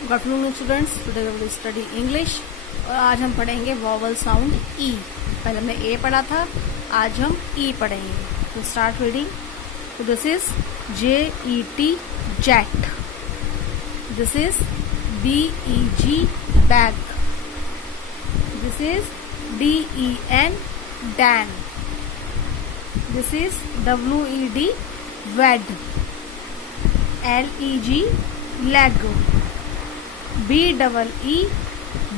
Good afternoon students, today we will study English और आज हम पढ़ेंगे वॉवल साउंड ई। पहले हमने ए पढ़ा था, आज हम ई पढ़ेंगे। तो स्टार्ट रीडिंग। तो this is JET jet, this is BEG beg, this is DEN den, this is WED wed, LEG leg, BEE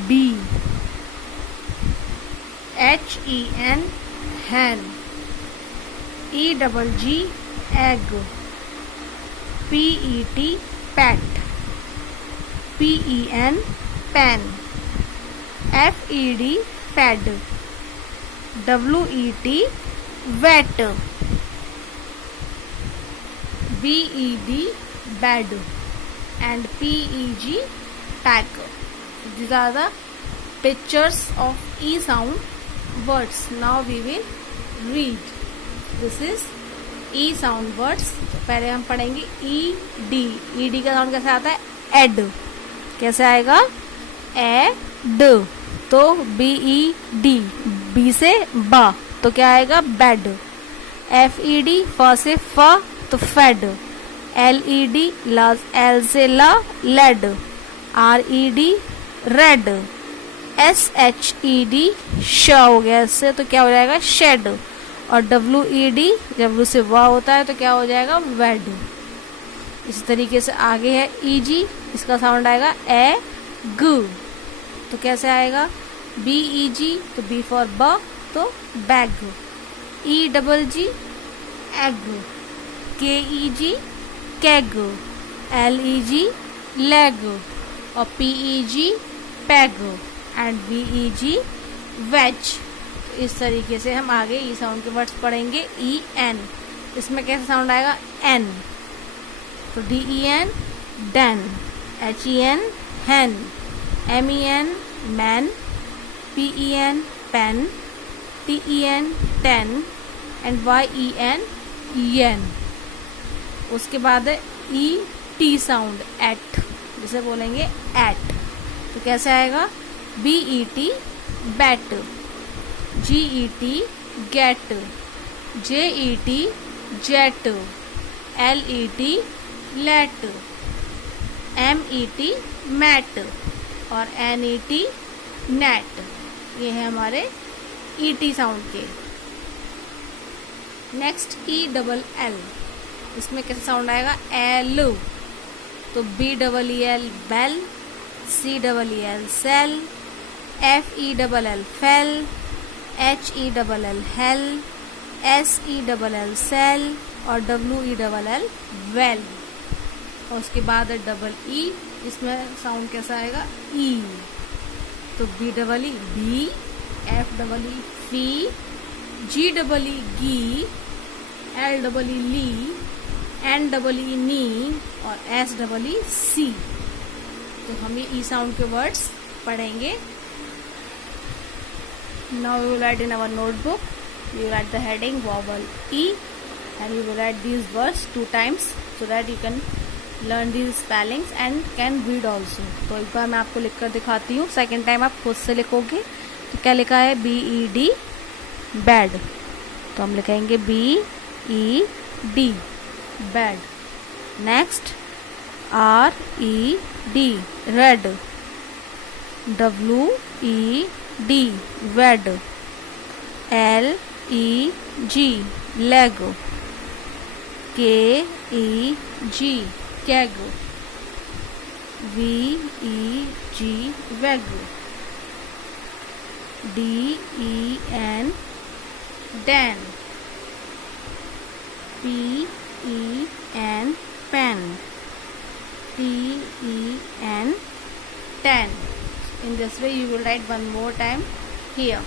bee, HEN hen, EGG egg, PET pet, PEN pen, FED fed, WET wet, BED bed and PEG pack. These are the pictures of E sound words. Now we will read. This is E sound words. पहले हम पढ़ेंगे ED. ED का sound कैसे आता है? Add. कैसे आएगा? Add. तो BED, बी से बा, तो क्या आएगा? बेड. FED, फ से फ, तो फेड. LED, एल से ला, लेड. RED red. SHED श हो गया इससे, तो क्या हो जाएगा? शेड. और WED W से वा होता है, तो क्या हो जाएगा? वेड. इसी तरीके से आगे है EG, इसका साउंड आएगा ए ग, तो कैसे आएगा? BEG, तो B फॉर ब, तो bag. EGG egg, KEG CAG, LEG leg, और PEG peg and VEG veg. तो इस तरीके से हम आगे ई साउंड के वर्ड्स पढ़ेंगे. EN, इसमें कैसे साउंड आएगा? N, तो DEN Dan, HEN hen, MEN man, PEN pen, TEN ten and YEN yen. उसके बाद है ET साउंड एट, जिसे बोलेंगे एट, तो कैसे आएगा? BET bet, GET get, JET jet, LET let, MET met और NET नेट. ये है हमारे ET साउंड के. नेक्स्ट ELL, इसमें कैसे साउंड आएगा? एल, तो BEEL bell, CEEL cell, FELL fell, HELL hell, SELL sell और WELL वेल. और उसके बाद है EE, इसमें साउंड कैसा आएगा? ई, तो BEE बी, FEE फी, GEE गी, LEE ली, NEE नी और SEE सी. तो हम ये ई साउंड के वर्ड्स पढ़ेंगे. Now we will write in our notebook. We will write the heading vowel E and you will write these words 2 times so that you can learn these spellings and can read also. तो एक बार मैं आपको लिखकर दिखाती हूँ, second time आप खुद से लिखोगे. तो क्या लिखा है? BED बैड, तो हम लिखेंगे BED bed. Next RED red, WED wed, LEG leg, KEG keg, VEG veg, DEN den, PEN pen, TEN ten. In this way you will write one more time here.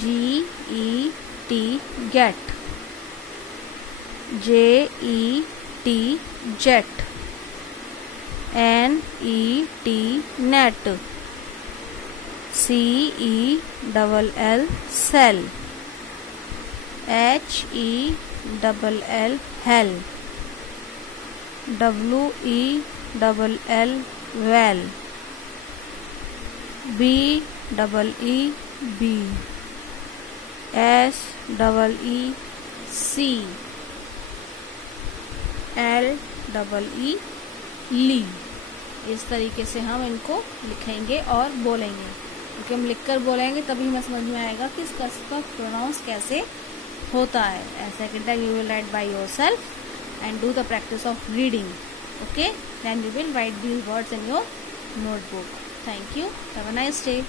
GET get, JET jet, NET net, CELL cell, HELL hell, WELL well, BEEB, SEEC, LEE ली। इस तरीके से हम इनको लिखेंगे और बोलेंगे, क्योंकि हम लिखकर बोलेंगे तभी हमें समझ में आएगा कि इसका प्रोनाउंस कैसे होता है। Second time you will write by yourself and do the practice of reading. Okay, then you will write these words in your notebook. Thank you. Have a nice day.